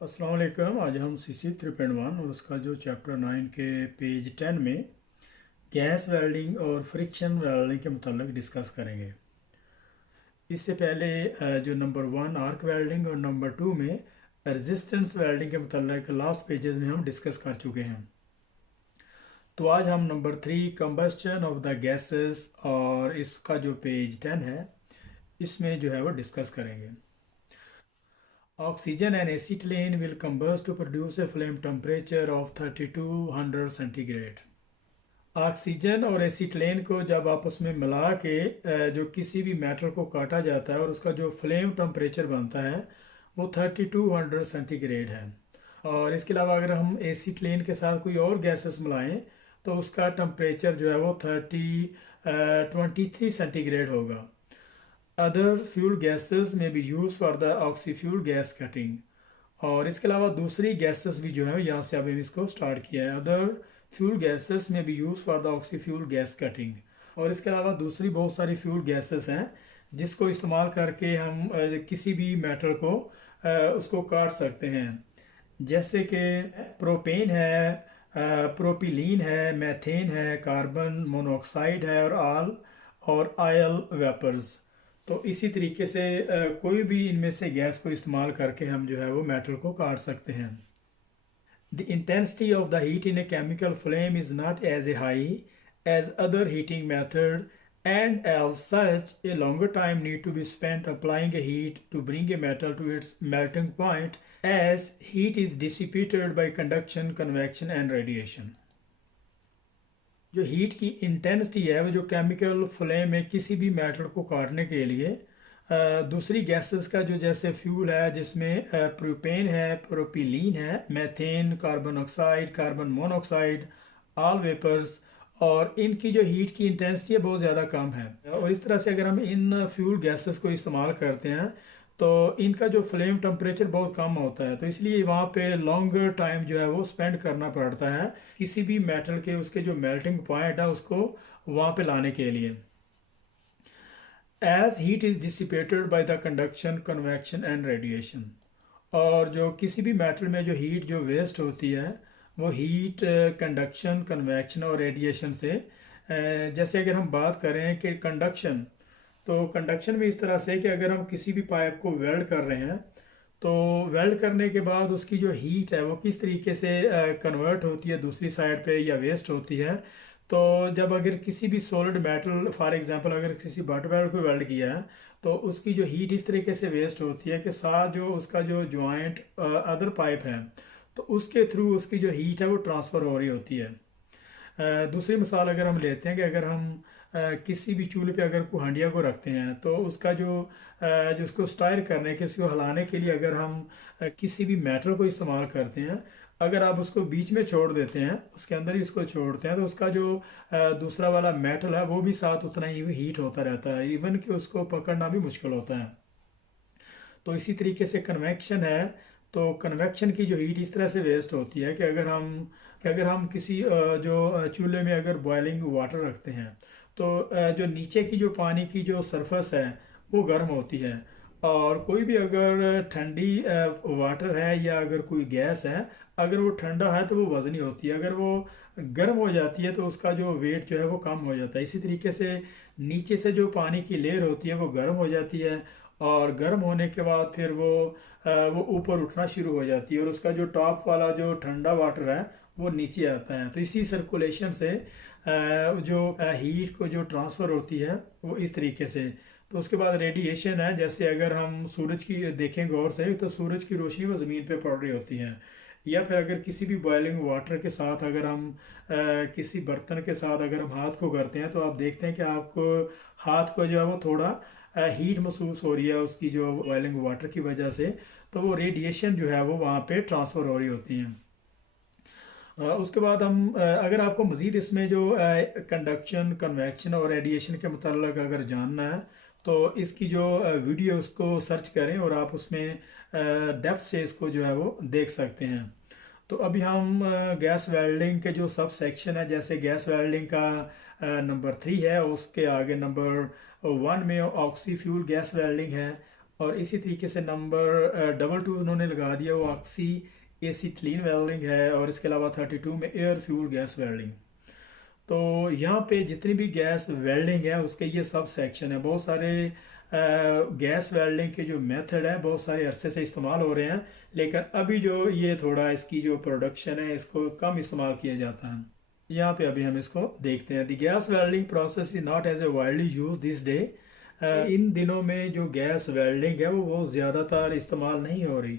अस्सलाम वालेकुम। आज हम सीसी 3.1 और उसका जो चैप्टर 9 के पेज 10 में गैस वेल्डिंग और फ्रिक्शन वेल्डिंग के मुताल्लिक डिस्कस करेंगे। इससे पहले जो नंबर 1 आर्क वेल्डिंग और नंबर 2 में रेजिस्टेंस वेल्डिंग के मुताल्लिक लास्ट पेजेस में हम डिस्कस कर चुके हैं। तो आज हम number 3 combustion of the gases और इसका जो पेज 10 है इसमें जो है वो डिस्कस करेंगे। Oxygen and acetylene will combust to produce a flame temperature of 3200 centigrade. Oxygen और एसीटलेन को जब आपस में मिला के जो किसी भी मेटल को काटा जाता है और उसका जो फ्लेम टेम्परेचर बनता है वो 3200 सेंटीग्रेड है। और इसके अलावा अगर हम एसीटलेन के साथ कोई और गैसेस मिलाएं तो उसका टेम्परेचर जो है वो 23 सेंटीग्रेड होगा। अदर फ्यूल गैसेस में be used for the oxyfuel gas cutting. और इसके अलावा दूसरी गैसेस भी जो है यहाँ से अभी इसको स्टार्ट किया है। अदर फ्यूल गैसेस में be used for the oxyfuel gas cutting. और इसके अलावा दूसरी बहुत सारी फ्यूल गैसेस हैं जिसको इस्तेमाल करके हम किसी भी मेटल को उसको काट सकते हैं, जैसे कि प्रोपेन है, प्रोपिलीन है, मैथेन है, कार्बन मोनोऑक्साइड है और ऑयल वेपर्स। तो इसी तरीके से कोई भी इनमें से गैस को इस्तेमाल करके हम जो है वो मेटल को काट सकते हैं। The intensity of the heat in a chemical flame is not as high as other heating method, and as such a longer time need to be spent applying a heat to bring a metal to its melting point, as heat is dissipated by conduction, convection and radiation। जो heat की intensity है वो जो chemical flame में किसी भी metal को काटने के लिए दूसरी गैसेस का जो जैसे फ्यूल है जिसमें प्रोपेन है, प्रोपिलीन है, methane, carbon oxide, carbon monoxide, all vapours, और इनकी जो हीट की इंटेंसिटी है बहुत ज़्यादा कम है। और इस तरह से अगर हम इन फ्यूल गैसेस को इस्तेमाल करते हैं तो इनका जो फ्लेम टेम्परेचर बहुत कम होता है, तो इसलिए वहाँ पे लॉन्गर टाइम जो है वो स्पेंड करना पड़ता है किसी भी मेटल के उसके जो मेल्टिंग पॉइंट है उसको वहाँ पे लाने के लिए। As heat is dissipated by the conduction, convection and radiation. और जो किसी भी मेटल में जो हीट जो वेस्ट होती है वो हीट कंडक्शन, कन्वेक्शन और रेडिएशन से जैसे अगर हम बात करें कि कंडक्शन, तो कंडक्शन में इस तरह से कि अगर हम किसी भी पाइप को वेल्ड कर रहे हैं तो वेल्ड करने के बाद उसकी जो हीट है वो किस तरीके से कन्वर्ट होती है दूसरी साइड पे या वेस्ट होती है। तो जब अगर किसी भी सॉलिड मेटल फॉर एग्जांपल अगर किसी बट वेल्ड को वेल्ड किया है तो उसकी जो हीट इस तरीके से वेस्ट होती है कि साथ जो उसका जो जॉइंट अदर पाइप है तो उसके थ्रू उसकी जो हीट है वो ट्रांसफ़र हो रही होती है। दूसरी मिसाल अगर हम लेते हैं कि अगर हम किसी भी चूल्हे पे अगर को हांडिया को रखते हैं तो उसका जो उसको स्टायर करने के उसको हिलाने के लिए अगर हम किसी भी मेटल को इस्तेमाल करते हैं, अगर आप उसको बीच में छोड़ देते हैं, उसके अंदर ही उसको छोड़ते हैं, तो उसका जो दूसरा वाला मेटल है वो भी साथ उतना ही हीट होता रहता है, इवन कि उसको पकड़ना भी मुश्किल होता है। तो इसी तरीके से कन्वेक्शन है, तो कन्वेक्शन की जो हीट इस तरह से वेस्ट होती है कि अगर हम किसी जो चूल्हे में अगर बॉइलिंग वाटर रखते हैं तो जो नीचे की जो पानी की जो सरफेस है वो गर्म होती है, और कोई भी अगर ठंडी वाटर है या अगर कोई गैस है अगर वो ठंडा है तो वो वज़नी होती है, अगर वो गर्म हो जाती है तो उसका जो वेट जो है वो कम हो जाता है। इसी तरीके से नीचे से जो पानी की लेयर होती है वो गर्म हो जाती है, और गर्म होने के बाद फिर वो ऊपर उठना शुरू हो जाती है और उसका जो टॉप वाला जो ठंडा वाटर है वो नीचे आता है। तो इसी सर्कुलेशन से जो हीट को जो ट्रांसफ़र होती है वो इस तरीके से। तो उसके बाद रेडिएशन है, जैसे अगर हम सूरज की देखें गौर से तो सूरज की रोशनी वो ज़मीन पे पड़ रही होती है, या फिर अगर किसी भी बॉइलिंग वाटर के साथ अगर हम किसी बर्तन के साथ अगर हम हाथ को करते हैं तो आप देखते हैं कि आपको हाथ को जो है वो थोड़ा हीट महसूस हो रही है उसकी जो बॉइलिंग वाटर की वजह से, तो वो रेडिएशन जो है वो वहाँ पे ट्रांसफ़र हो रही होती हैं। उसके बाद हम अगर आपको मज़ीद इसमें जो कंडक्शन, कन्वेक्शन और रेडिएशन के मुताल्लिक अगर जानना है तो इसकी जो वीडियो उसको सर्च करें और आप उसमें डेप्थ से इसको जो है वो देख सकते हैं। तो अभी हम गैस वेल्डिंग के जो सब सेक्शन है, जैसे गैस वेल्डिंग का नंबर 3 है, उसके आगे नंबर 1 में ऑक्सी फ्यूल गैस वेल्डिंग है, और इसी तरीके से नंबर 22 उन्होंने लगा दिया, वो ऑक्सी एसिटिलीन वेल्डिंग है। और इसके अलावा 32 में एयर फ्यूल गैस वेल्डिंग। तो यहाँ पे जितनी भी गैस वेल्डिंग है उसके ये सब सेक्शन है। बहुत सारे गैस वेल्डिंग के जो मेथड है बहुत सारे अरसे से इस्तेमाल हो रहे हैं, लेकिन अभी जो ये थोड़ा इसकी जो प्रोडक्शन है इसको कम इस्तेमाल किया जाता है। यहाँ पे अभी हम इसको देखते हैं। The gas welding process is not as a widely use this day. इन दिनों में जो गैस वेल्डिंग है वो बहुत ज़्यादातर इस्तेमाल नहीं हो रही।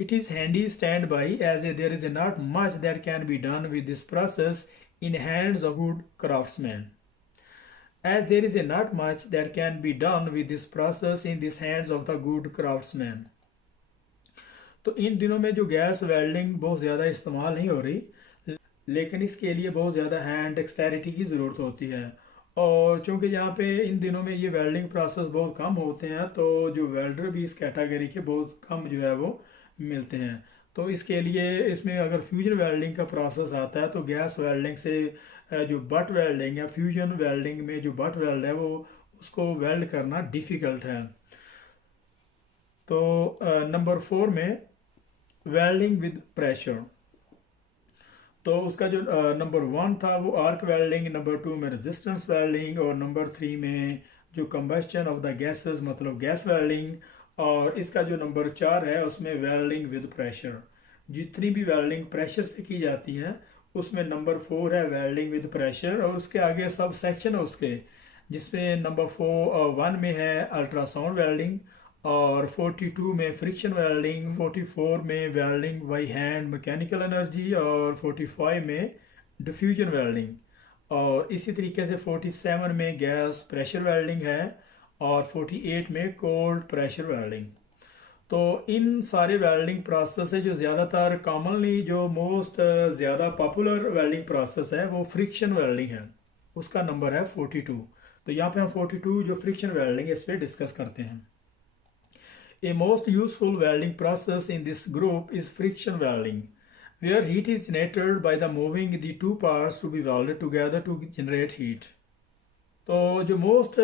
It is handy standby as there is not much that can be done with this process in hands of good craftsmen. As there is not much that can be done with this process in the hands of the good craftsman. तो इन दिनों में जो gas welding बहुत ज़्यादा इस्तेमाल नहीं हो रही, लेकिन इसके लिए बहुत ज़्यादा हैंड डेक्सटेरिटी की ज़रूरत होती है। और चूँकि यहाँ पे इन दिनों में ये वेल्डिंग प्रोसेस बहुत कम होते हैं, तो जो वेल्डर भी इस कैटेगरी के बहुत कम जो है वो मिलते हैं। तो इसके लिए इसमें अगर फ्यूजन वेल्डिंग का प्रोसेस आता है तो गैस वेल्डिंग से जो बट वेल्डिंग है, फ्यूजन वेल्डिंग में जो बट वेल्ड है वो उसको वेल्ड करना डिफ़िकल्ट है। तो नंबर 4 में वेल्डिंग विद प्रेशर। तो उसका जो नंबर 1 था वो आर्क वेल्डिंग, नंबर 2 में रेजिस्टेंस वेल्डिंग, और नंबर 3 में जो कंबस्शन ऑफ द गैसेस मतलब गैस वेल्डिंग। और इसका जो नंबर 4 है उसमें वेल्डिंग विद प्रेशर। जितनी भी वेल्डिंग प्रेशर से की जाती है उसमें नंबर 4 है वेल्डिंग विद प्रेशर। और उसके आगे सब सेक्शन है उसके, जिसमें नंबर 1 में है अल्ट्रासाउंड वेल्डिंग, और 42 में फ्रिक्शन वेल्डिंग, 44 में welding by hand mechanical energy, और 45 में डिफ्यूजन वेल्डिंग। और इसी तरीके से 47 में गैस प्रेशर वेल्डिंग है, और 48 में कोल्ड प्रेशर वेल्डिंग। तो इन सारे वेल्डिंग प्रोसेस है जो ज़्यादातर कॉमनली जो मोस्ट ज़्यादा पॉपुलर वेल्डिंग प्रोसेस है वो फ्रिक्शन वेल्डिंग है, उसका नंबर है 42। तो यहाँ पे हम 42 जो फ्रिक्शन वेल्डिंग है इस पर डिस्कस करते हैं। A most useful welding process in this group is friction welding, where heat is generated by the moving the two parts to be welded together to generate heat. तो जो most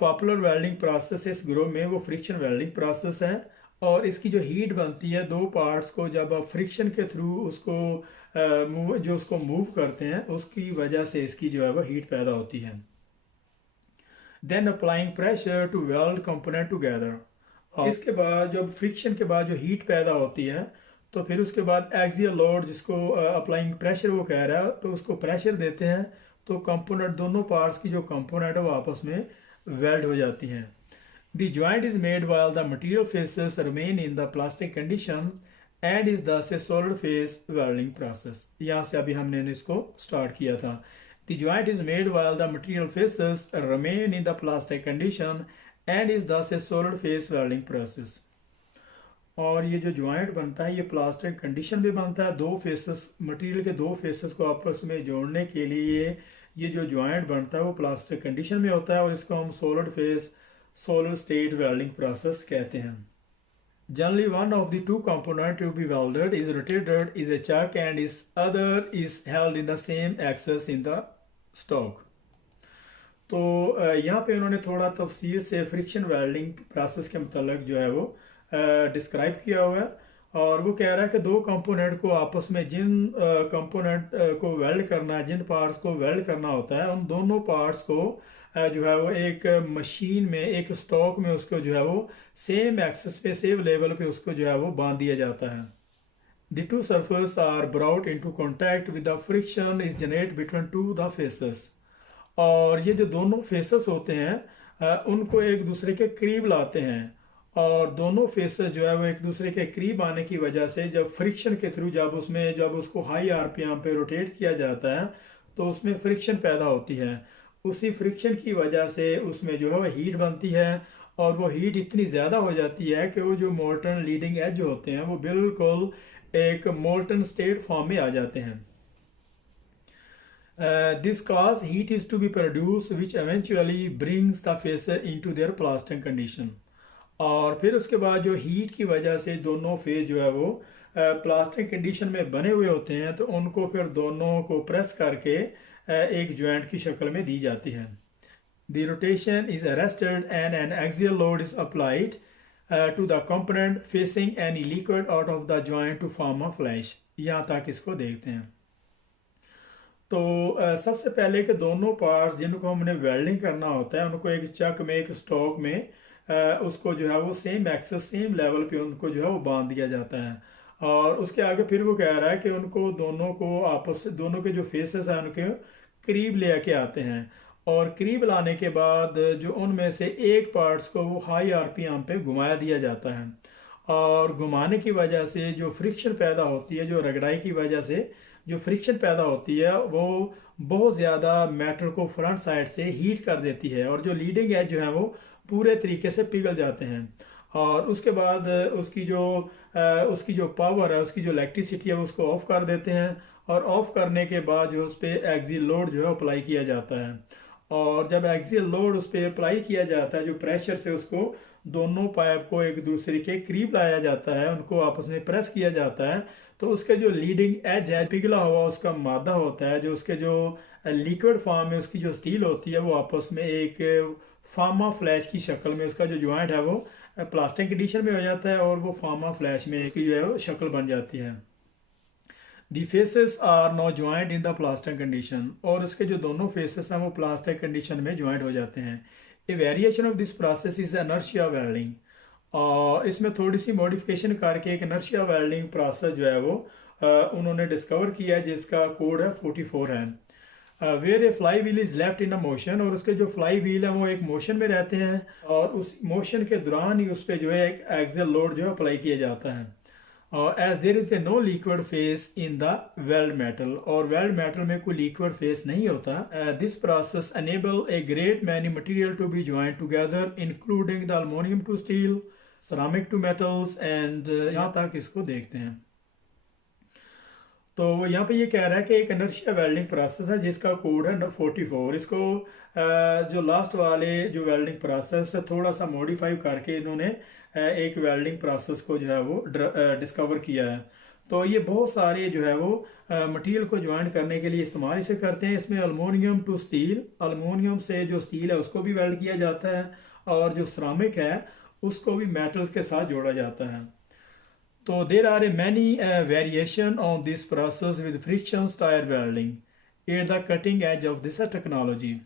popular welding process है इस group में वो friction welding process है। और इसकी जो हीट बनती है दो पार्ट्स को जब आप फ्रिक्शन के थ्रू उसको जो उसको मूव करते हैं उसकी वजह से इसकी जो है वो हीट पैदा होती है। Then applying pressure to weld component together. और इसके बाद जब फ्रिक्शन के बाद जो हीट पैदा होती है तो फिर उसके बाद एक्सियल लोड जिसको अप्लाइंग प्रेशर वो कह रहा है, तो उसको प्रेशर देते हैं तो कंपोनेंट दोनों पार्ट्स की जो कंपोनेंट है वो आपस में वेल्ड हो जाती हैं। The joint is made while the material faces remain in the plastic condition and is thus a solid phase welding process. यहाँ से अभी हमने इसको स्टार्ट किया था। The joint is made while the material faces remain in the plastic condition and is thus a solid phase welding process. और ये जो ज्वाइंट बनता है ये प्लास्टिक कंडीशन भी बनता है। दो फेसेस मटेरियल के दो फेसेस को आपस में जोड़ने के लिए ये जो ज्वाइंट बनता है वो प्लास्टिक कंडीशन में होता है और इसको हम solid phase solid state welding process कहते हैं। Generally one of the two component to be welded is rotated is a chuck and is other is held in the same axis in the stock. तो यहाँ पे उन्होंने थोड़ा तफसील से friction welding process के मतलब जो है वो डिस्क्राइब किया हुआ है। और वो कह रहा है कि दो कंपोनेंट को आपस में जिन कंपोनेंट को वेल्ड करना है, जिन पार्ट्स को वेल्ड करना होता है, उन दोनों पार्ट्स को जो है वो एक मशीन में एक स्टॉक में उसको जो है वो सेम एक्सेस पे सेम लेवल पे उसको जो है वो बांध दिया जाता है। The two surface are brought into contact with the friction is generate between two the faces. और ये जो दोनों फेसेस होते हैं उनको एक दूसरे के करीब लाते हैं और दोनों फेसेस जो है वो एक दूसरे के करीब आने की वजह से जब फ्रिक्शन के थ्रू जब उसको हाई आरपीएम पे रोटेट किया जाता है तो उसमें फ्रिक्शन पैदा होती है। उसी फ्रिक्शन की वजह से उसमें जो है वो हीट बनती है और वो हीट इतनी ज़्यादा हो जाती है कि वो जो मोल्टन लीडिंग एज होते हैं वो बिल्कुल एक मोल्टन स्टेट फॉर्म में आ जाते हैं। This cause heat is to be produced which eventually brings the faces into their plastic condition। और फिर उसके बाद जो हीट की वजह से दोनों फेस जो है वो प्लास्टिक कंडीशन में बने हुए होते हैं तो उनको फिर दोनों को प्रेस करके एक जॉइंट की शक्ल में दी जाती है। The rotation is arrested and an axial load is applied to the component facing any liquid out of the joint to form a flash. यहाँ तक इसको देखते हैं। तो सबसे पहले के दोनों पार्ट्स जिनको हमने वेल्डिंग करना होता है उनको एक चक में, एक स्टॉक में उसको जो है वो सेम एक्सेस सेम लेवल पे उनको जो है वो बांध दिया जाता है। और उसके आगे फिर वो कह रहा है कि उनको दोनों को आपस दोनों के जो फेसेस हैं उनके करीब ले आके आते हैं, और करीब लाने के बाद जो उनमें से एक पार्ट्स को वो हाई आरपीएम पे घुमाया दिया जाता है। और घुमाने की वजह से जो फ्रिक्शन पैदा होती है, जो रगड़ाई की वजह से जो फ्रिक्शन पैदा होती है वो बहुत ज़्यादा मेटल को फ्रंट साइड से हीट कर देती है, और जो लीडिंग एज जो है वो पूरे तरीके से पिघल जाते हैं। और उसके बाद उसकी जो पावर है, उसकी जो इलेक्ट्रिसिटी है उसको ऑफ कर देते हैं, और ऑफ करने के बाद जो उस पर एक्सियल लोड जो है अप्लाई किया जाता है। और जब एक्सियल लोड उस पर अप्लाई किया जाता है, जो प्रेशर से उसको दोनों पाइप को एक दूसरे के करीब लाया जाता है, उनको आपस में प्रेस किया जाता है, तो उसके जो लीडिंग एज है, पिघला हुआ उसका मादा होता है, जो उसके जो लिक्विड फॉर्म में उसकी जो स्टील होती है वो आपस में एक फार्मा फ्लैश की शक्ल में उसका जो ज्वाइंट है वो प्लास्टिक कंडीशन में हो जाता है, और वो फार्मा फ्लैश में इसकी जो है वो शक्ल बन जाती है। The faces are no joint in the plastic condition, और उसके जो दोनों फेसेस हैं वो प्लास्टिक कंडीशन में ज्वाइंट हो जाते हैं। A variation of this process is inertia welding, और इसमें थोड़ी सी मॉडिफिकेशन करके एक इनर्शिया वेल्डिंग प्रोसेस जो है वो उन्होंने डिस्कवर किया है, जिसका कोड है 44 है। Where a flywheel is left in a motion, और उसके जो फ्लाई व्हील है वो एक मोशन में रहते हैं, और उस मोशन के दौरान ही उस पर जो है एक एक्सियल लोड जो है अप्लाई किया जाता है। As there is a no liquid phase in the weld metal, और वेल्ड मेटल में कोई लिक्विड फेस नहीं होता। This process enable a great many material to be joined together including the aluminium to steel, ceramic to metals and यहाँ तक इसको देखते हैं। तो वो यहाँ पे ये कह रहा है कि एक इनर्शिया वेल्डिंग प्रोसेस है जिसका कोड है 44। इसको जो लास्ट वाले जो वेल्डिंग प्रोसेस है थोड़ा सा मॉडिफाई करके इन्होंने एक वेल्डिंग प्रोसेस को जो है वो डिस्कवर किया है। तो ये बहुत सारे जो है वो मटेरियल को ज्वाइन करने के लिए इस्तेमाल इसे करते हैं। इसमें अल्मोनियम टू स्टील, अल्मोनियम से जो स्टील है उसको भी वेल्ड किया जाता है, और जो सिरामिक है उसको भी मेटल्स के साथ जोड़ा जाता है। तो there are a many variation on this process with friction style welding at the cutting edge of this technology.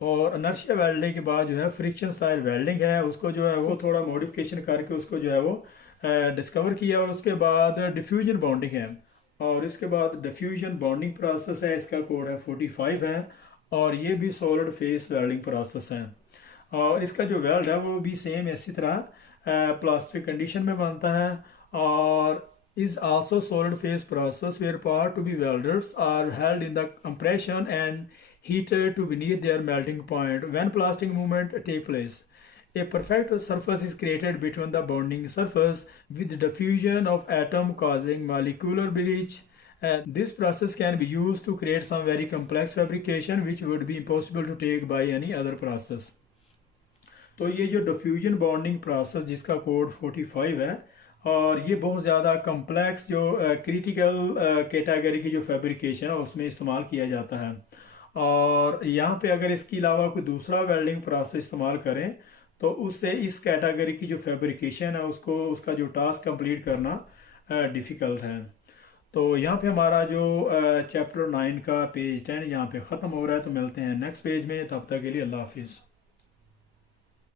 और इनर्शिया वेल्डिंग के बाद जो है फ्रिक्शन स्टाइल वेल्डिंग है, उसको जो है वो थोड़ा मॉडिफिकेशन करके उसको जो है वो डिस्कवर किया। और उसके बाद डिफ्यूजन बॉन्डिंग है, और इसके बाद डिफ्यूजन बॉन्डिंग प्रोसेस है, इसका कोड है 45 है, और ये भी सॉलिड फेस वेल्डिंग प्रोसेस है। और इसका जो वेल्ड है वो भी सेम इसी तरह प्लास्टिक कंडीशन में बनता है, और is also solid phase process where part to be welded are held in the compression and heated to beneath their melting point when plastic movement take place. A perfect surface is created between the bonding surface with diffusion of atom causing molecular breach. This process can be used to create some very complex fabrication which would be impossible to take by any other process. तो ये जो diffusion bonding process जिसका code 45 है, और ये बहुत ज़्यादा complex जो क्रिटिकल कैटेगरी की जो फैब्रिकेशन है उसमें इस्तेमाल किया जाता है। और यहाँ पे अगर इसके अलावा कोई दूसरा वेल्डिंग प्रोसेस इस्तेमाल करें तो उससे इस कैटेगरी की जो फैब्रिकेशन है उसको उसका जो टास्क कंप्लीट करना डिफ़िकल्ट है। तो यहाँ पे हमारा जो चैप्टर 9 का पेज 10 यहाँ पे ख़त्म हो रहा है। तो मिलते हैं नेक्स्ट पेज में, तब तक के लिए अल्लाह हाफिज़।